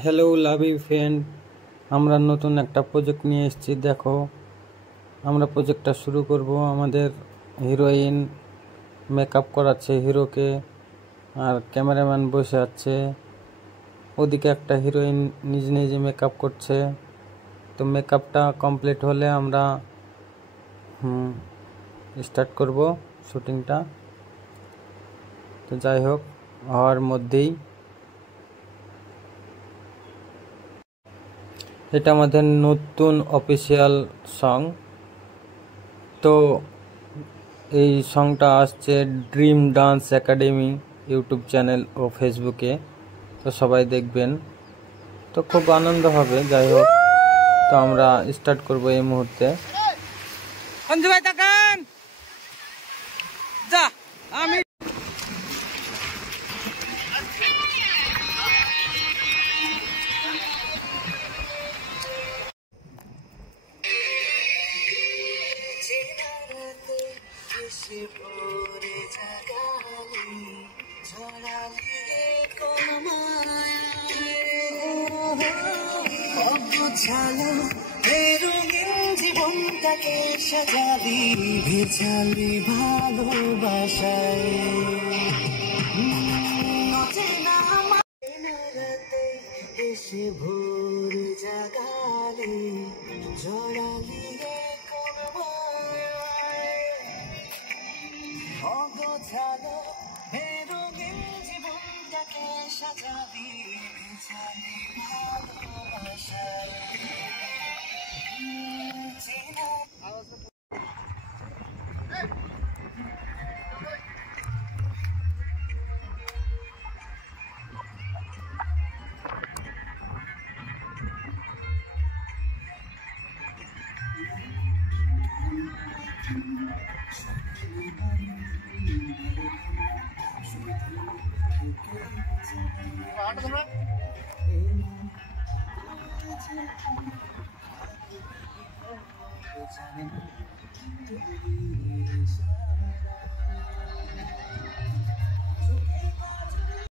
Hello লাভি friend, আমরা নতুন একটা প্রজেক্ট নিয়ে এসেছি। দেখো, আমরা প্রজেক্টটা শুরু করব। আমাদের হিরোইন মেকআপ করাচ্ছে হিরোকে, আর ক্যামেরাম্যান বসে আছে। ওদিকে একটা হিরোইন নিজে নিজে মেকআপ করছে। তো মেকআপটা কমপ্লিট হলে আমরা স্টার্ট করব শুটিংটা। তো যাই হোক, হওয়ার মধ্যেই এটা আমাদের নতুন অফিসিয়াল সং। তো এই সংটা আসছে dream dance academy YouTube channel ও ফেসবুকে। তো সবাই দেখবেন, তো খুব আনন্দ হবে। যাই হোক, তো আমরা স্টার্ট করব এই মুহূর্তে। সঞ্জু ভাই তাকান, যা আমি জীবনটাকে সাজালি ভেজালি ভালোবাসায় এসে ভোর জাগালি জড়ালি অগোছালো রঙিন জীবনটাকে সাজালি ভেজালি ভালোবাসায়।